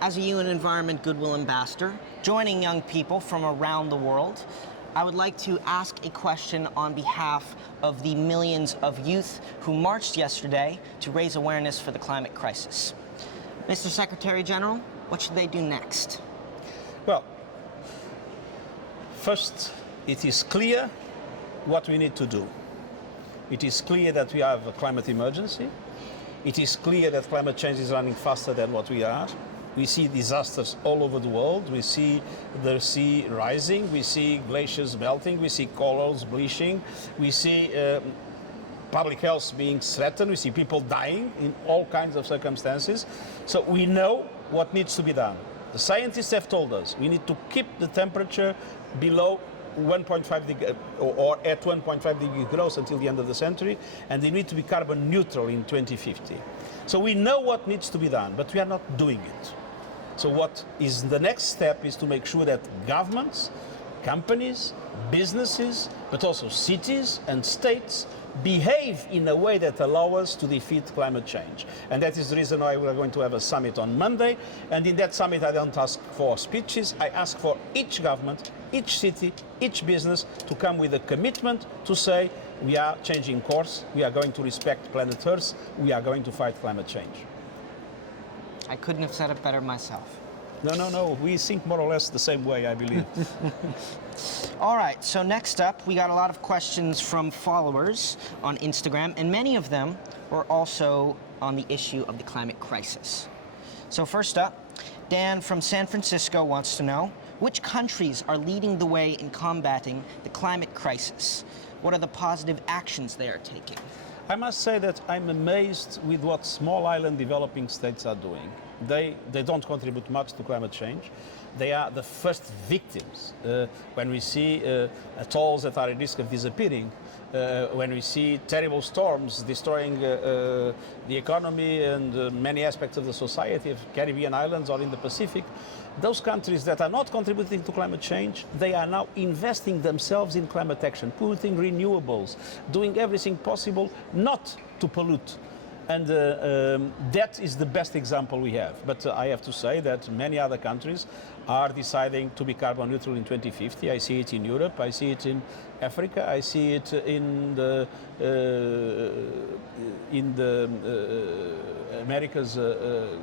as a UN Environment Goodwill Ambassador, joining young people from around the world, I would like to ask a question on behalf of the millions of youth who marched yesterday to raise awareness for the climate crisis. Mr. Secretary General, what should they do next? Well, first, it is clear what we need to do. It is clear that we have a climate emergency. It is clear that climate change is running faster than what we are. We see disasters all over the world. We see the sea rising. We see glaciers melting. We see corals bleaching. We see public health being threatened. We see people dying in all kinds of circumstances. So we know what needs to be done. The scientists have told us we need to keep the temperature below 1.5 degree or at 1.5 degree growth until the end of the century, and they need to be carbon neutral in 2050. So we know what needs to be done, but we are not doing it. So what is the next step is to make sure that governments, companies, businesses, but also cities and states behave in a way that allows us to defeat climate change. And that is the reason why we are going to have a summit on Monday. And in that summit, I don't ask for speeches. I ask for each government, each city, each business to come with a commitment to say, we are changing course, we are going to respect planet Earth, we are going to fight climate change. I couldn't have said it better myself. No, we think more or less the same way, I believe. All right, so next up, we got a lot of questions from followers on Instagram, and many of them were also on the issue of the climate crisis. So first up, Dan from San Francisco wants to know, which countries are leading the way in combating the climate crisis? What are the positive actions they are taking? I must say that I'm amazed with what small island developing states are doing. They don't contribute much to climate change. They are the first victims when we see atolls that are at risk of disappearing, when we see terrible storms destroying the economy and many aspects of the society of Caribbean islands or in the Pacific. Those countries that are not contributing to climate change, they are now investing themselves in climate action, putting renewables, doing everything possible not to pollute. And that is the best example we have. But I have to say that many other countries are deciding to be carbon neutral in 2050. I see it in Europe, I see it in Africa, I see it in the America's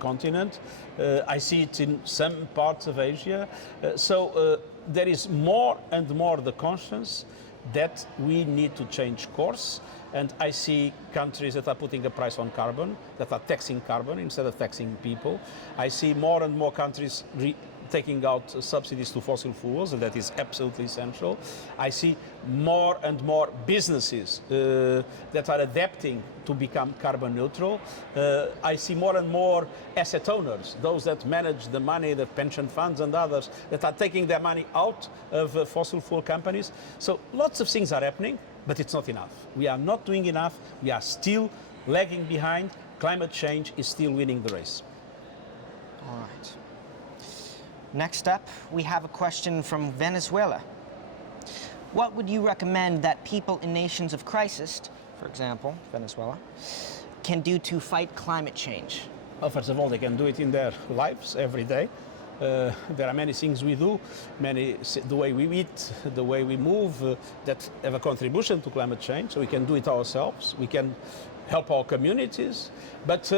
continent. I see it in some parts of Asia. So there is more and more the conscience that we need to change course. And I see countries that are putting a price on carbon, that are taxing carbon instead of taxing people. I see more and more countries taking out subsidies to fossil fuels, and that is absolutely essential. I see more and more businesses that are adapting to become carbon neutral. I see more and more asset owners, those that manage the money, the pension funds and others, that are taking their money out of fossil fuel companies. So lots of things are happening, but it's not enough. We are not doing enough. We are still lagging behind. Climate change is still winning the race. All right. Next up, we have a question from Venezuela. What would you recommend that people in nations of crisis, for example, Venezuela, can do to fight climate change? Well, first of all, they can do it in their lives every day. There are many things we do, the way we eat, the way we move, that have a contribution to climate change. So we can do it ourselves. We can help our communities. But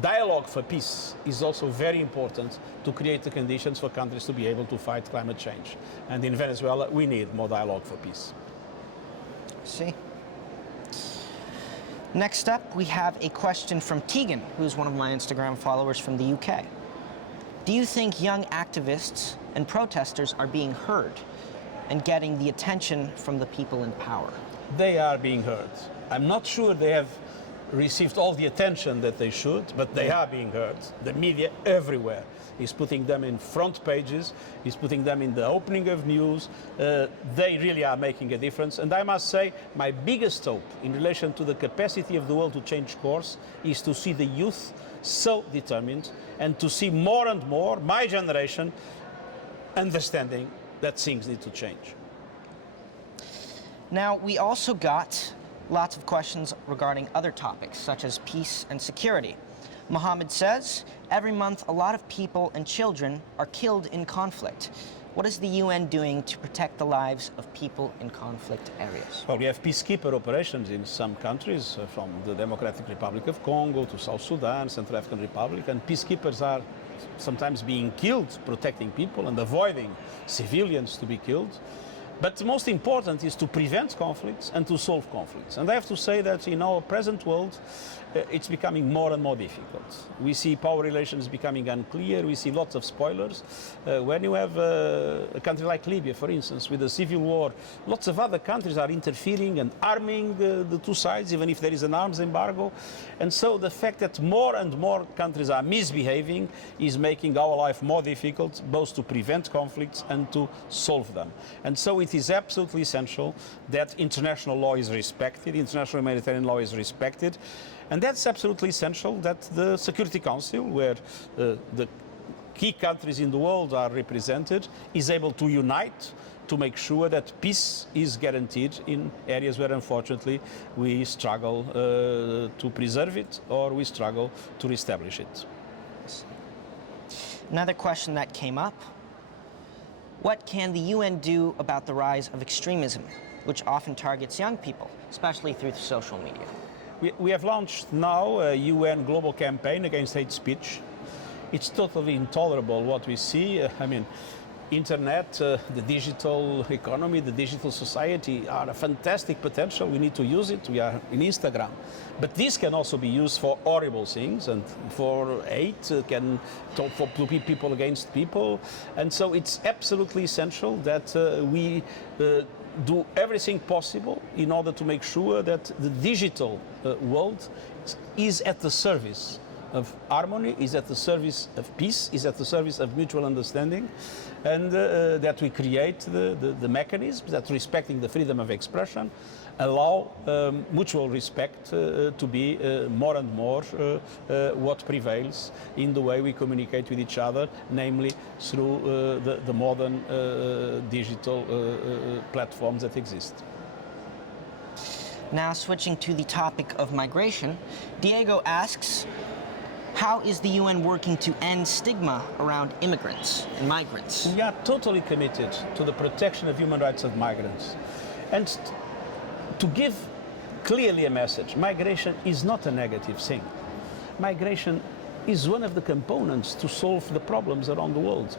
dialogue for peace is also very important to create the conditions for countries to be able to fight climate change. And in Venezuela, we need more dialogue for peace. See. Next up, we have a question from Tegan, who's one of my Instagram followers from the UK. Do you think young activists and protesters are being heard and getting the attention from the people in power? They are being heard. I'm not sure they have received all the attention that they should, but they are being heard. The media everywhere is putting them in front pages, is putting them in the opening of news. They really are making a difference. And I must say, my biggest hope in relation to the capacity of the world to change course is to see the youth so determined and to see more and more my generation understanding that things need to change. Now, we also got lots of questions regarding other topics, such as peace and security. Mohammed says, every month a lot of people and children are killed in conflict. What is the UN doing to protect the lives of people in conflict areas? Well, we have peacekeeper operations in some countries, from the Democratic Republic of Congo to South Sudan, Central African Republic, and peacekeepers are sometimes being killed, protecting people and avoiding civilians to be killed. But the most important is to prevent conflicts and to solve conflicts. And I have to say that in our present world, it's becoming more and more difficult. We see power relations becoming unclear. We see lots of spoilers. When you have a country like Libya, for instance, with a civil war, lots of other countries are interfering and arming the two sides, even if there is an arms embargo. And so the fact that more and more countries are misbehaving is making our life more difficult, both to prevent conflicts and to solve them. And so it is absolutely essential that international law is respected, international humanitarian law is respected. And that's absolutely essential that the Security Council, where the key countries in the world are represented, is able to unite to make sure that peace is guaranteed in areas where, unfortunately, we struggle to preserve it or we struggle to reestablish it. Another question that came up: what can the UN do about the rise of extremism, which often targets young people, especially through social media? We have launched now a UN global campaign against hate speech. It's totally intolerable what we see. I mean, internet, the digital economy, the digital society are a fantastic potential. We need to use it. We are in Instagram. But this can also be used for horrible things and for hate, to be people against people. And so it's absolutely essential that we do everything possible in order to make sure that the digital world is at the service of harmony, is at the service of peace, is at the service of mutual understanding, and that we create the mechanisms that, respecting the freedom of expression, allow mutual respect to be more and more what prevails in the way we communicate with each other, namely through the modern digital platforms that exist. Now, switching to the topic of migration, Diego asks, how is the UN working to end stigma around immigrants and migrants? We are totally committed to the protection of human rights of migrants. And to give clearly a message, migration is not a negative thing. Migration is one of the components to solve the problems around the world.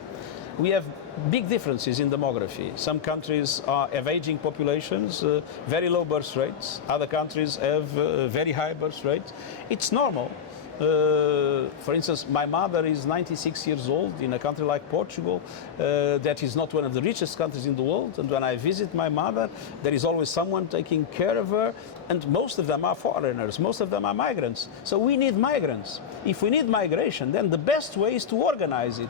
We have big differences in demography. Some countries have aging populations, very low birth rates. Other countries have very high birth rates. It's normal. For instance, my mother is 96 years old in a country like Portugal, that is not one of the richest countries in the world. And when I visit my mother, there is always someone taking care of her. And most of them are foreigners, most of them are migrants. So we need migrants. If we need migration, then the best way is to organize it,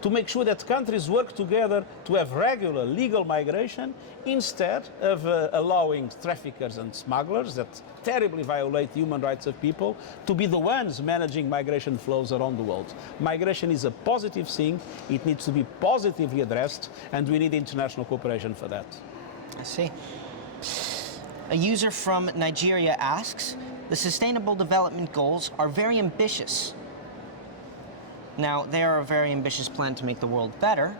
to make sure that countries work together to have regular legal migration instead of allowing traffickers and smugglers that terribly violate the human rights of people to be the ones managing migration flows around the world. Migration is a positive thing. It needs to be positively addressed, and we need international cooperation for that. I see. A user from Nigeria asks, the Sustainable Development Goals are very ambitious. Now, they are a very ambitious plan to make the world better,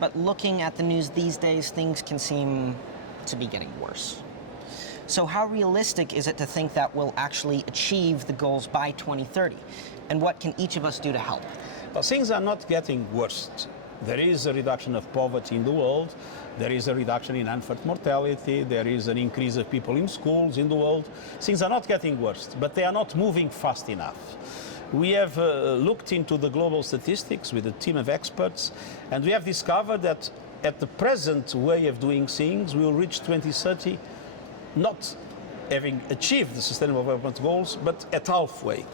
but looking at the news these days, things can seem to be getting worse. So how realistic is it to think that we'll actually achieve the goals by 2030? And what can each of us do to help? Well, things are not getting worse. There is a reduction of poverty in the world. There is a reduction in infant mortality. There is an increase of people in schools in the world. Things are not getting worse, but they are not moving fast enough. We have looked into the global statistics with a team of experts, and we have discovered that at the present way of doing things, we will reach 2030 not having achieved the Sustainable Development Goals, but at halfway.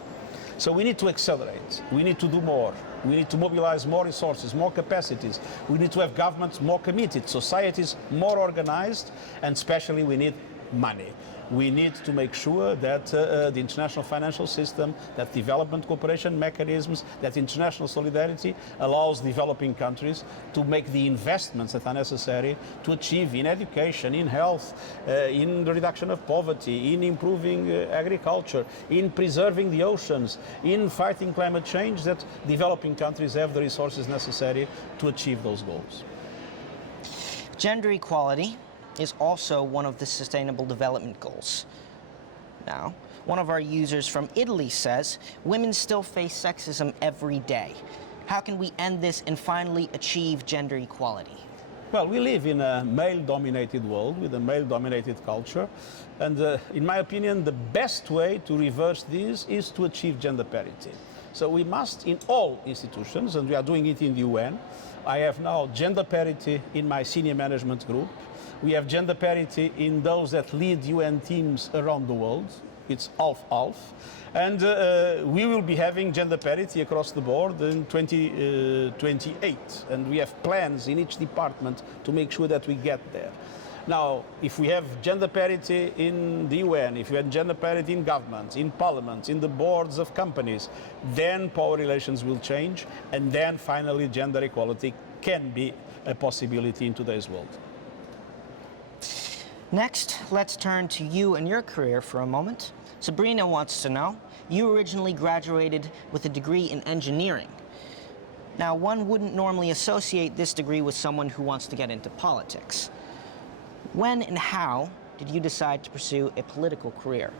So we need to accelerate. We need to do more. We need to mobilize more resources, more capacities. We need to have governments more committed, societies more organized, and especially we need money. We need to make sure that the international financial system, that development cooperation mechanisms, that international solidarity allows developing countries to make the investments that are necessary to achieve in education, in health, in the reduction of poverty, in improving agriculture, in preserving the oceans, in fighting climate change, that developing countries have the resources necessary to achieve those goals. Gender equality is also one of the Sustainable Development Goals. Now, one of our users from Italy says, women still face sexism every day. How can we end this and finally achieve gender equality? Well, we live in a male-dominated world with a male-dominated culture, and in my opinion, the best way to reverse this is to achieve gender parity. So we must, in all institutions, and we are doing it in the UN, I have now gender parity in my senior management group. We have gender parity in those that lead UN teams around the world. It's half-half. And we will be having gender parity across the board in 2028. And we have plans in each department to make sure that we get there. Now, if we have gender parity in the UN, if we have gender parity in governments, in parliaments, in the boards of companies, then power relations will change, and then finally gender equality can be a possibility in today's world. Next, let's turn to you and your career for a moment. Sabrina wants to know, you originally graduated with a degree in engineering. Now, one wouldn't normally associate this degree with someone who wants to get into politics. When and how did you decide to pursue a political career?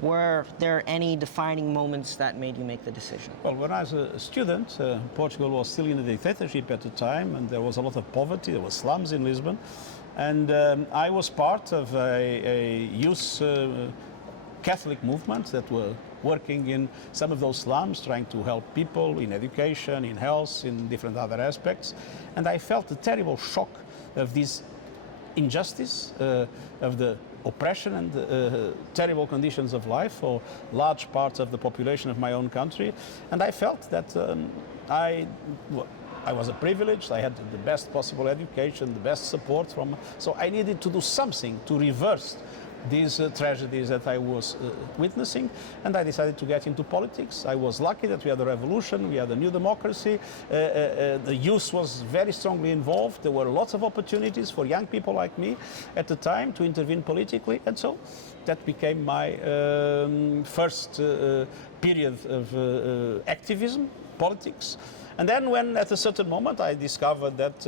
Were there any defining moments that made you make the decision? Well, when I was a student, Portugal was still in a dictatorship at the time, and there was a lot of poverty. There were slums in Lisbon. And I was part of a youth Catholic movement that were working in some of those slums, trying to help people in education, in health, in different other aspects. And I felt the terrible shock of this injustice, of the oppression and terrible conditions of life for large parts of the population of my own country. And I felt that I was privileged, I had the best possible education, the best support from, so I needed to do something to reverse these tragedies that I was witnessing, and I decided to get into politics. I was lucky that we had a revolution, we had a new democracy, the youth was very strongly involved, there were lots of opportunities for young people like me at the time to intervene politically, and so that became my first period of activism, politics. And then when at a certain moment I discovered that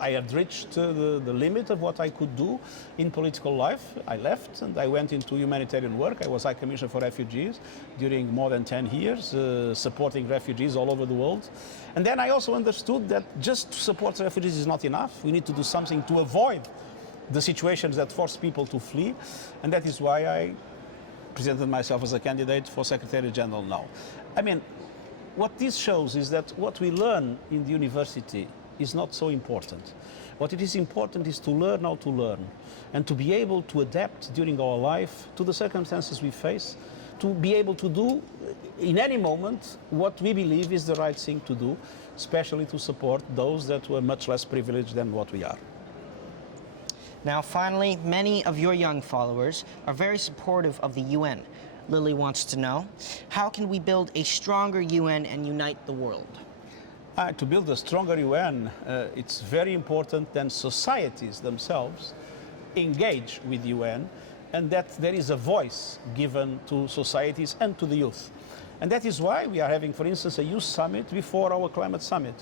I had reached the limit of what I could do in political life, I left and I went into humanitarian work. I was High Commissioner for Refugees during more than 10 years, supporting refugees all over the world. And then I also understood that just to support refugees is not enough. We need to do something to avoid the situations that force people to flee. And that is why I presented myself as a candidate for Secretary General now. I mean, what this shows is that what we learn in the university is not so important. What it is important is to learn how to learn and to be able to adapt during our life to the circumstances we face, to be able to do in any moment what we believe is the right thing to do, especially to support those that were much less privileged than what we are. Now, finally, many of your young followers are very supportive of the UN. Lily wants to know, how can we build a stronger UN and unite the world? To build a stronger UN, it's very important that societies themselves engage with the UN and that there is a voice given to societies and to the youth. And that is why we are having, for instance, a youth summit before our climate summit.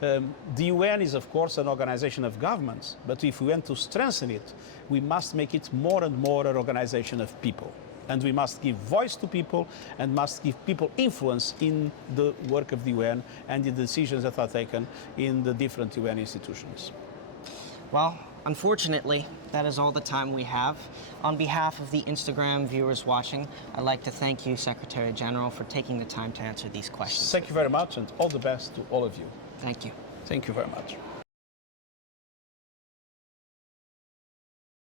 The UN is, of course, an organization of governments, but if we want to strengthen it, we must make it more and more an organization of people. And we must give voice to people and must give people influence in the work of the UN and in the decisions that are taken in the different UN institutions. Well, unfortunately, that is all the time we have. On behalf of the Instagram viewers watching, I'd like to thank you, Secretary General, for taking the time to answer these questions. Thank you very much and all the best to all of you. Thank you. Thank you very much.